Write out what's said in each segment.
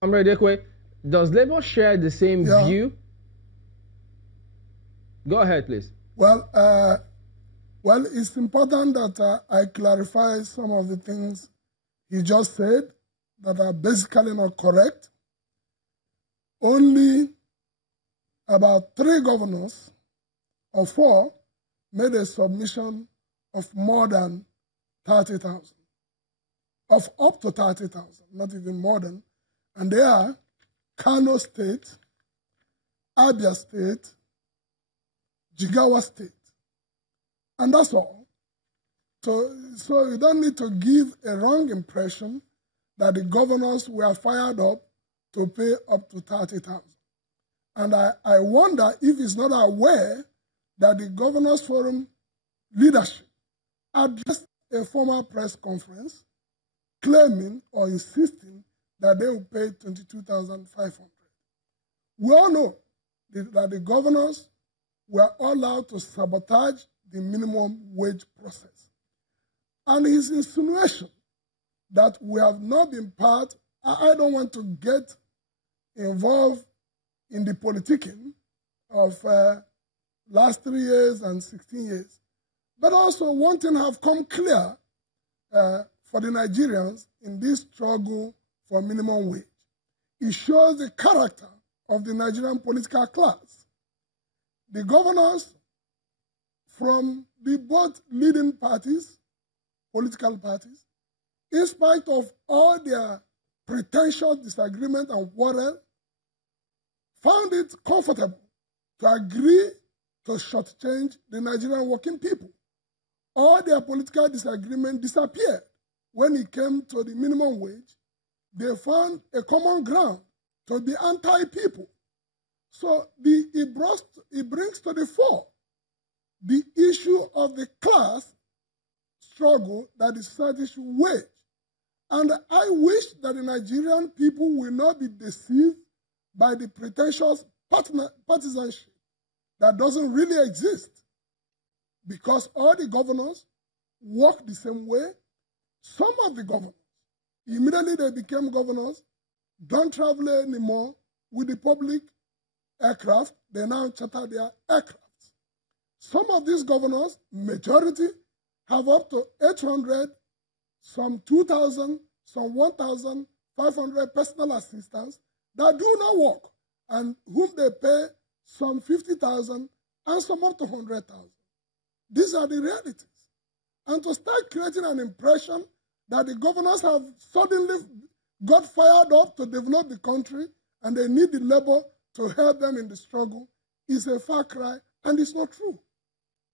Comrade Ekwe, does Labour share the same view? Go ahead, please. Well, it's important that I clarify some of the things he just said that are basically not correct. Only about 3 governors or 4 made a submission of more than 30,000, of up to 30,000, not even more than. And they are Kano State, Abia State, Jigawa State. And that's all. So you don't need to give a wrong impression that the governors were fired up to pay up to 30,000. And I wonder if he's not aware that the Governors Forum leadership addressed a formal press conference claiming or insisting that they will pay 22,500. We all know that the governors were allowed to sabotage the minimum wage process. And his insinuation that we have not been part, I don't want to get involved in the politicking of last 3 years and 16 years. But also one thing have come clear for the Nigerians in this struggle for minimum wage. It shows the character of the Nigerian political class. The governors from the both leading parties, political parties, in spite of all their pretentious disagreement and quarrel, found it comfortable to agree to shortchange the Nigerian working people. All their political disagreement disappeared. When it came to the minimum wage, they found a common ground to be anti-people. So it brings to the fore the issue of the class struggle that is Scottish wage. And I wish that the Nigerian people will not be deceived by the pretentious partisanship that doesn't really exist. Because all the governors work the same way. Some of the governors, immediately they became governors, don't travel anymore with the public aircraft. They now charter their aircraft. Some of these governors, majority, have up to 800, some 2,000, some 1,500 personal assistants that do not work and whom they pay some 50,000 and some up to 100,000. These are the realities. And to start creating an impression that the governors have suddenly got fired up to develop the country and they need the labor to help them in the struggle is a far cry, and it's not true.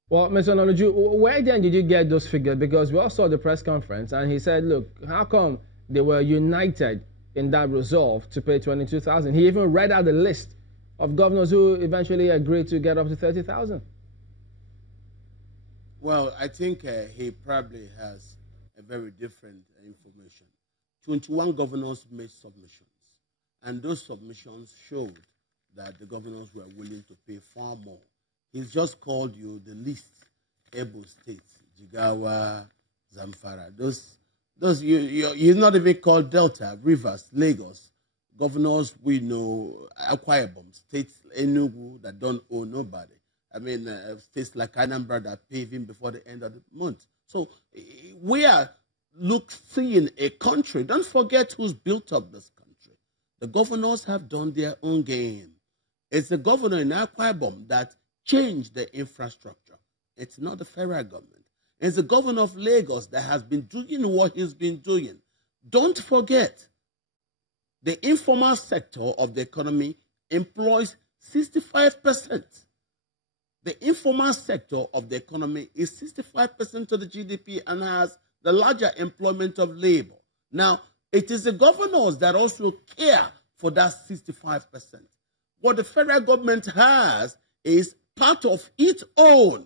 Well, Mr. Onoju, where then did you get those figures? Because we all saw the press conference, and he said, look, how come they were united in that resolve to pay 22,000? He even read out the list of governors who eventually agreed to get up to 30,000. Well, I think he probably has a very different information. 21 governors made submissions, and those submissions showed that the governors were willing to pay far more. He's just called you the least able states, Jigawa, Zamfara. Those you're not even called Delta, Rivers, Lagos. Governors we know, Ekwe, states Enugu that don't owe nobody. I mean, states like Anambra that pay him before the end of the month. So we are seeing a country. Don't forget who's built up this country. The governors have done their own game. It's the governor in Ekwe that changed the infrastructure. It's not the federal government. It's the governor of Lagos that has been doing what he's been doing. Don't forget, the informal sector of the economy employs 65%. The informal sector of the economy is 65% of the GDP and has the larger employment of labor. Now, it is the governors that also care for that 65%. What the federal government has is part of its own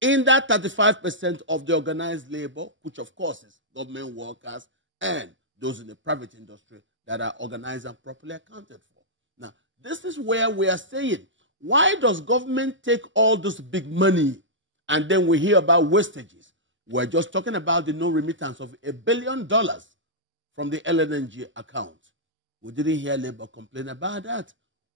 in that 35% of the organized labor, which of course is government workers and those in the private industry that are organized and properly accounted for. Now, this is where we are saying, why does government take all this big money and then we hear about wastages? We're just talking about the no remittance of $1 billion from the LNG account. We didn't hear Labour complain about that.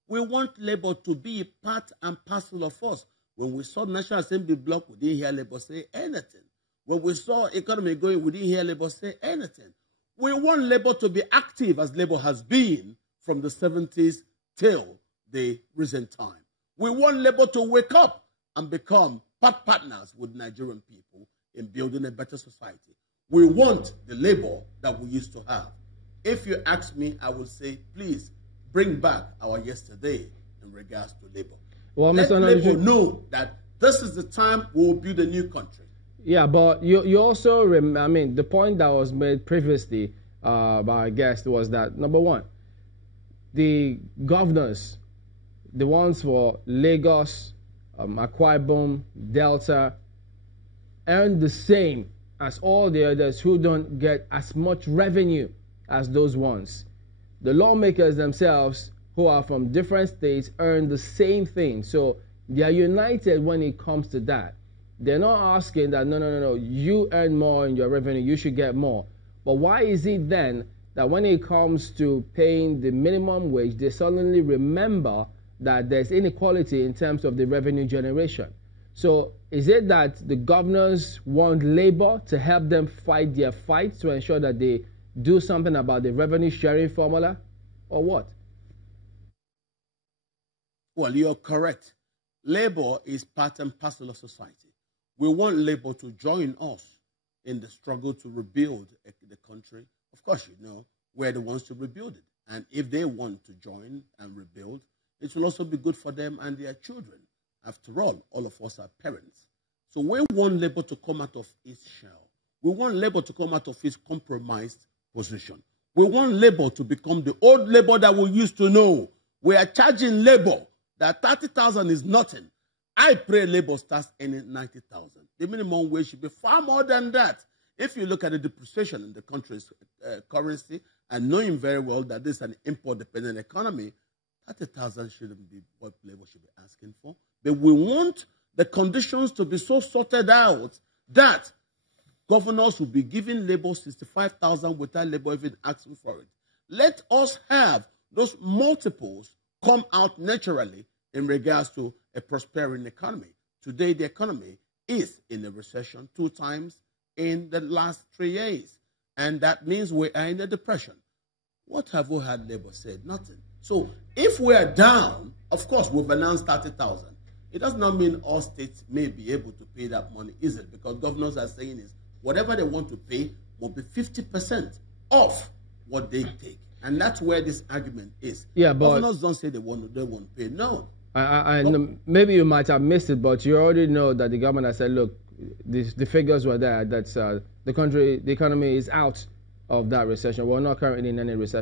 We want Labour to be part and parcel of us. When we saw National Assembly block, we didn't hear Labour say anything. When we saw economy going, we didn't hear Labour say anything. We want Labour to be active as Labour has been from the 70s till the recent time. We want Labour to wake up and become partners with Nigerian people in building a better society. We want the Labour that we used to have. If you ask me, I will say, please bring back our yesterday in regards to Labour. Well, let Mr. Labour know that this is the time we will build a new country. Yeah, but you also, I mean, the point that was made previously by our guest was that, number one, the governors, the ones for Lagos, Akwa Ibom, Delta, earn the same as all the others who don't get as much revenue as those ones. The lawmakers themselves, who are from different states, earn the same thing. So they are united when it comes to that. They're not asking that, no, you earn more in your revenue, you should get more. But why is it then that when it comes to paying the minimum wage, they suddenly remember that there's inequality in terms of the revenue generation? So is it that the governors want Labour to help them fight their fight to ensure that they do something about the revenue sharing formula, or what? Well, you're correct. Labour is part and parcel of society. We want Labour to join us in the struggle to rebuild the country. Of course, you know, we're the ones to rebuild it. And if they want to join and rebuild, it will also be good for them and their children. After all of us are parents. So we want Labour to come out of its shell. We want Labour to come out of its compromised position. We want Labour to become the old Labour that we used to know. We are charging Labour that 30,000 is nothing. I pray Labour starts earning 90,000. The minimum wage should be far more than that. If you look at the depreciation in the country's currency and knowing very well that this is an import-dependent economy, 30,000 shouldn't be what Labour should be asking for. But we want the conditions to be so sorted out that governors will be giving Labour 65,000 without Labour even asking for it. Let us have those multiples come out naturally in regards to a prospering economy. Today, the economy is in a recession 2 times in the last 3 years. And that means we are in a depression. What have we had Labour said? Nothing. So if we are down, of course, we've announced 30,000. It does not mean all states may be able to pay that money easily, because governors are saying is whatever they want to pay will be 50% off what they take. And that's where this argument is. Yeah, but governors don't say they won't pay. No. Maybe you might have missed it, but you already know that the government has said, look, the figures were there, that the economy is out of that recession. We're not currently in any recession.